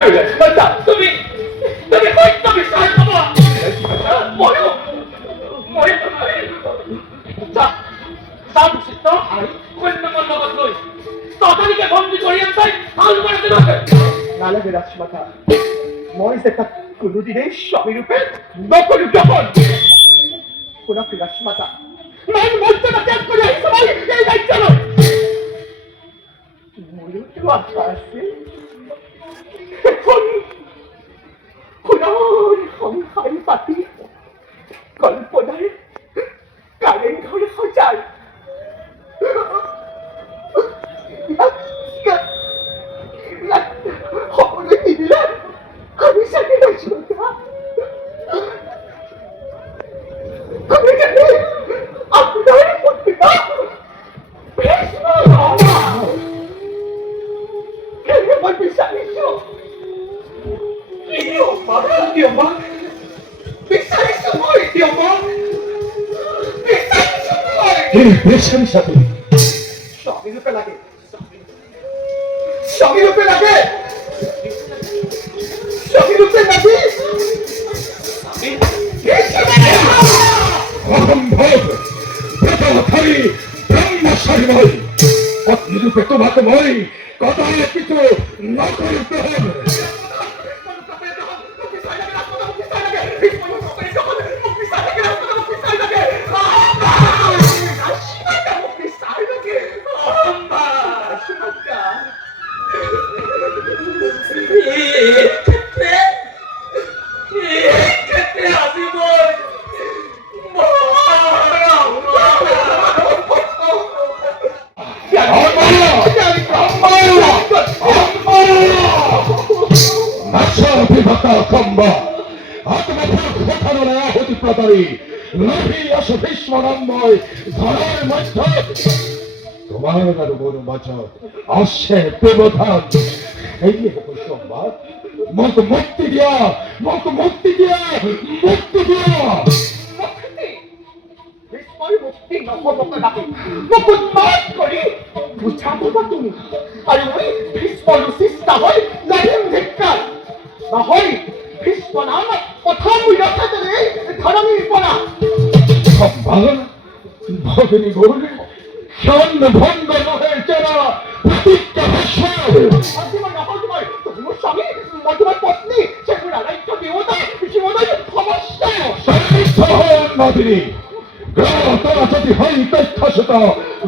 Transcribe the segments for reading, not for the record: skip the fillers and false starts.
তুমি তুমি কইতো বিশ্বাস বাবা ময়ো ময়ো যা সাধু সিদ্ধ আই কন্যা মল্লবত লই ততদিকে বন্দি করিয়ান তাই হাল মারতে রাখে নালে রাজমাতা মই সেটা কোনদিনে স্বামী রূপে নকল যখন কোনা রাজমাতা মান মর্যাদা ত্যাগ করে এই সময় এই দায়িত্ব নয় ময়ো তো আশা আছে সংসারী পাতি কল্পনায় কারেন ঘরে সজায় সকলে নিদিলে আমি সাথে রচনা আমি জানি আপনার পত্রিকা বেশ কেন মই বিচাৰিছো স্বামী রূপে লাগে স্বামী রূপে লাগে স্বামী রূপে লাগে অসম্ভব ব্রতধারী ব্রহ্মশারীময় অগ্নিরূপে তোমাকে মই কথা কিছু না করতে হবে তোমার আর মন মাঝত আসছে ব্যবধান এই সংবাদ মোক মুক্তি দিয়া মোক মুক্তি দিয়া মুক্তি দিয়া মুক্তি মুকুন্মাদ করি বুঝাবো না তুমি আর ওই ভীষ্ম চেষ্টা হয় নাহিম ধিক্কার না হয় ভীষ্ম নাম কথা বুঝাতে গেলে ধরণীর পড়া সম্ভাবনা ভগিনী বলে স্বর্ণ ভঙ্গ নহে চেরা প্রতিজ্ঞা ভস্ম তোমার স্বামী তোমার পত্নী সেগুলো আড়াইশ দেবতা জীবনের সমস্ত নদিনী গ্রহ তোরা যদি হই তথ্যসূত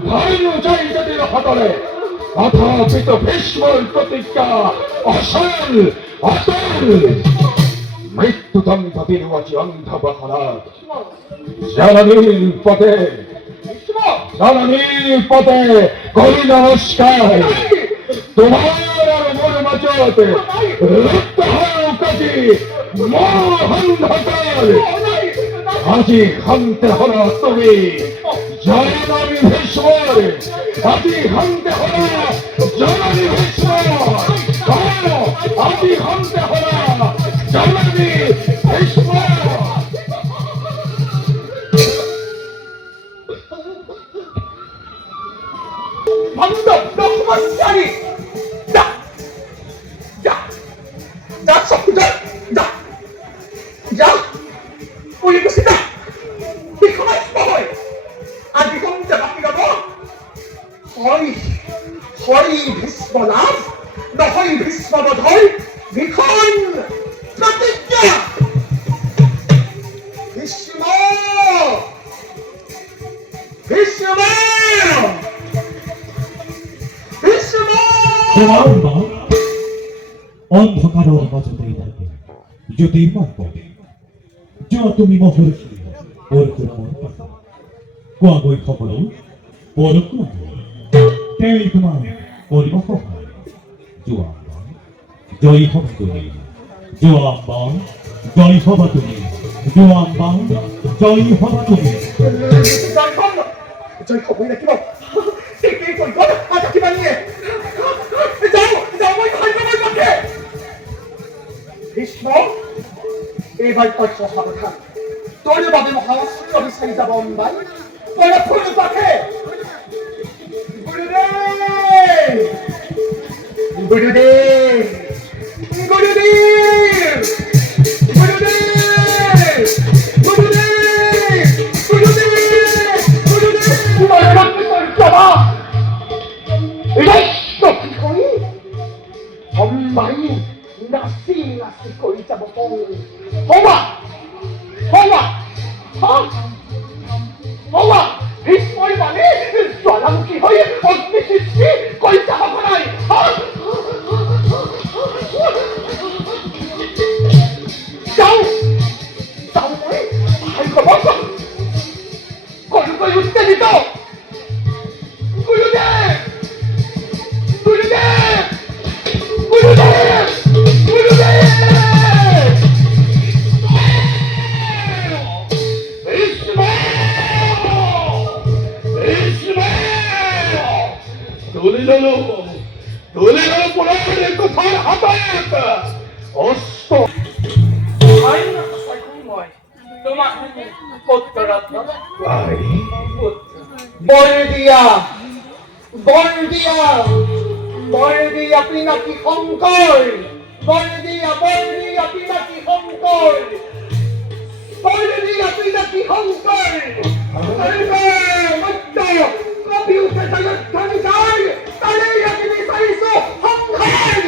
ভাইনু যাই যদি হতলে অথাপিত ভীষ্মর প্রতিজ্ঞা অসল অতল মৃত্যুদণ্ড বিরুয়াচি অন্ধ বহরাত জননীর পথে জননীর পথে করি নমস্কার তোমার আর মোর মাঝত রক্ত হও কাজী মোহন্ধকার আজি হানতে হল তুমি জননী ভীষ্মর আজি হানতে হল জননী ভীষ্মর আজি হানতে হল জননী ভীষ্মর ব্রহ্মচারী যা যা যা সব যা যা যা ওই বসে যা বিক্ষমাস হয় আর বিক্ষম যা বাকি যাব হয় হয় ভীষ্ম লাভ নহয় ভীষ্ম বধয় বিক্ষণ প্রতিজ্ঞা ভীষ্ম ভীষ্ম তোমার মা অন্ধকারের মাঝতেই থাকে জ্যোতির্ময় পথে যা তুমি মহর্ষি পরকুণ কথা কোয়া বই খবর পরকুণ তেই তোমার পরিবহ হয় জোয়াম্বা জয়ী হবা তুমি জোয়াম্বা জয়ী হবা তুমি জোয়াম্বা জয়ী হবা তুমি জয় খবর রাখিব এই কই গো আজ কি বানিয়ে যাও যাও ওই ভাই ভাই পথে ভীষ্ম এবার কষ্ট সাবধান তোর বাদে মহারাষ্ট্র অভিষেক যাব অম্বাই তোরা ফুল পাখে গুরুদেব গুরুদেব গুরুদেব 아니 나시 거리 잡아보 허와 빗머리 만에 쏴나무기 허이 어미시시 거리 잡아보라이 싸우 뭐이 아이고 먹어 거유 때리도 구유대 너네는 보라를 또 잘 하다야겠다. 어서. Ay, nakasakong mo eh. Tumakot ka rat na. 아이. Boldia, pinakihongkol! Boldia, pinakihongkol! Magto! Kabiyo ka sa'yo, tanisay! Talaya kinisaiso, hongkol!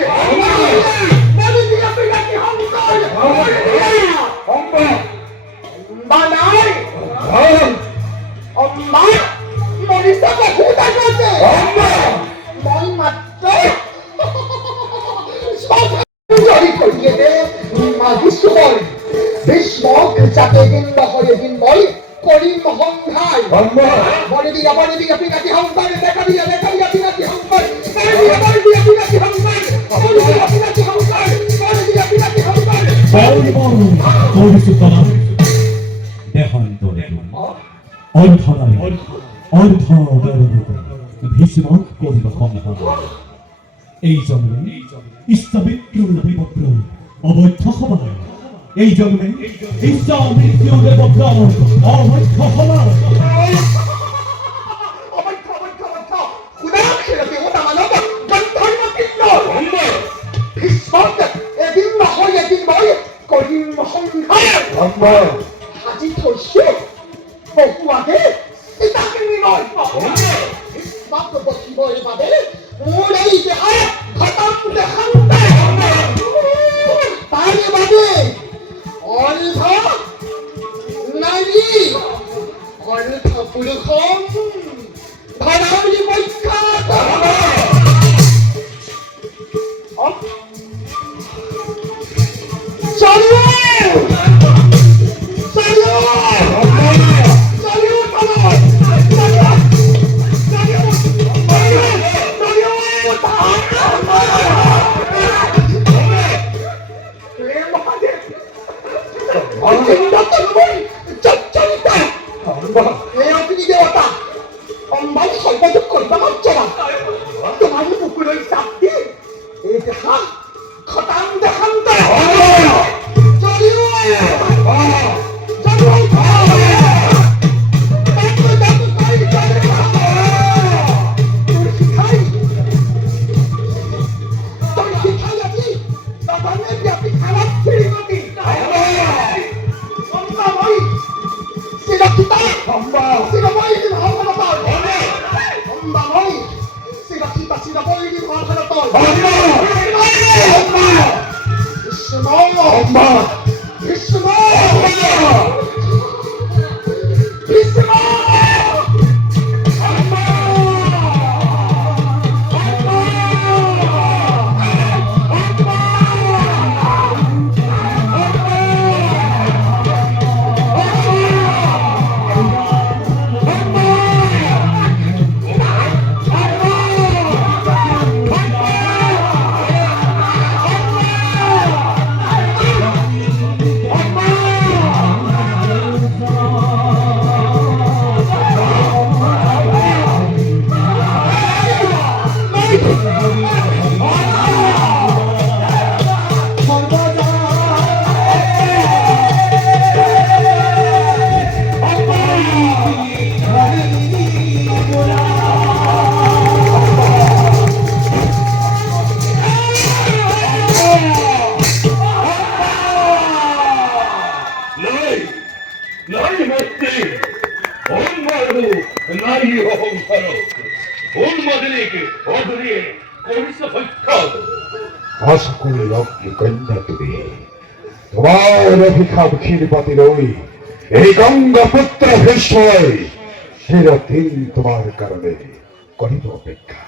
Boldia, pinakihongkol! Boldia! 엄마. Manay! 엄마! 머리싸고 후다가지! 엄마. 머리 맞죠? 저리 걸게 돼 마구스월 비스모 그 자백인 머리긴 머리 꼬리 머헝하이 엄마. 머리비야 피나티 한발 내가비야 피나티 한발 머리비야 피나티 한발 머리수 떠나 내 한도래도 얼타나요 비스모 꼬리가 검하다 এই জন্মে ইসলামিক বিপক্র অবৈধ হবার এই জন্মে ইসলামিক বিপক্র অবৈধ হবার 구나크라게 오다마나가 간타이나 빗노 비스모트 에딘 머허이 꼬리 머헝하이 엄마. 하지 토슈 복구하게 이따금이 널 막도 버티버리 바데 오래 이제 하야 가담대 한대 빨리 바데 어디서 나니 어디서 부르컴 바람이 보이까 আশা করি লক্ষ্মী কন্যা তুমি তোমার অভিখাপখির পাতি রই এই গঙ্গা পুত্র ভীষ্ময় চিরদিন তোমার কারণে করিব অপেক্ষা।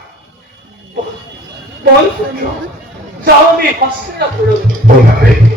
বল পুত্র, যাও আমি হস্তিনাপুর। বলাই